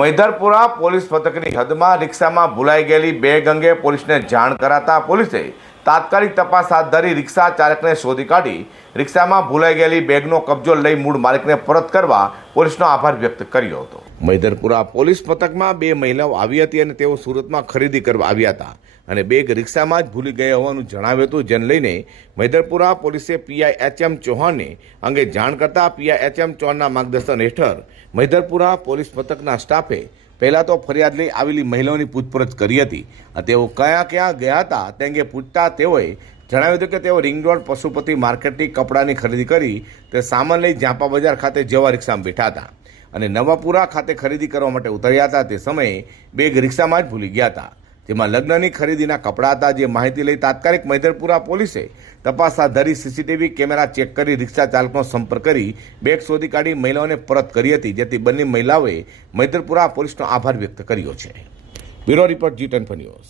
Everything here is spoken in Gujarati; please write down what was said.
મૈદરપુરા પોલીસ મથકની હદમાં રિક્ષામાં ભૂલાઈ ગયેલી બેગ અંગે પોલીસને જાણ કરાતા પોલીસે તાત્કાલિક તપાસ હાથ ધરી રિક્ષા ચાલકને શોધી કાઢી રિક્ષામાં ભૂલાઈ ગયેલી બેગનો કબજો લઈ મૂળ માલિકને પરત કરવા પોલીસનો આભાર વ્યક્ત કર્યો હતો। મૈદરપુરા પોલીસ મથકમાં બે મહિલાઓ આવી હતી અને તેઓ સુરતમાં ખરીદી કરવા આવ્યા હતા અને બેગ રિક્ષામાં જ ભૂલી ગયા હોવાનું જણાવ્યું હતું, જેને લઈને મૈદરપુરા પોલીસે પીઆઈ એચ.એમ. ચૌહાણને અંગે જાણ કરતા પીઆઈ એચ.એમ. ચૌહાણના માર્ગદર્શન હેઠળ મૈદરપુરા પોલીસ મથકના સ્ટાફે પહેલાં તો ફરિયાદ લઈ આવેલી મહિલાઓની પૂછપરછ કરી હતી અને તેઓ ક્યાં ગયા હતા તે અંગે પૂછતા તેઓએ જણાવ્યું હતું કે તેઓ રિંગ રોડ પશુપતિ માર્કેટથી કપડાની ખરીદી કરી તે સામાન લઈ જાંપા બજાર ખાતે જવા રિક્ષામાં બેઠા હતા અને નવાપુરા ખાતે ખરીદી કરવા માટે ઉતર્યા હતા। તે સમયે બેગ રિક્ષામાં જ ભૂલી ગયા હતા, જેમાં લગ્નની ખરીદીના કપડાં હતા। જે માહિતી લઈ તાત્કાલિક મૈદરપુરા પોલીસે તપાસ હાથ ધરી સીસીટીવી કેમેરા ચેક કરી રિક્ષા ચાલકનો સંપર્ક કરી બેગ શોધી કાઢી મહિલાઓને પરત કરી હતી, જેથી બંને મહિલાઓએ મૈદરપુરા પોલીસનો આભાર વ્યક્ત કર્યો છે। Bureau report G10 news.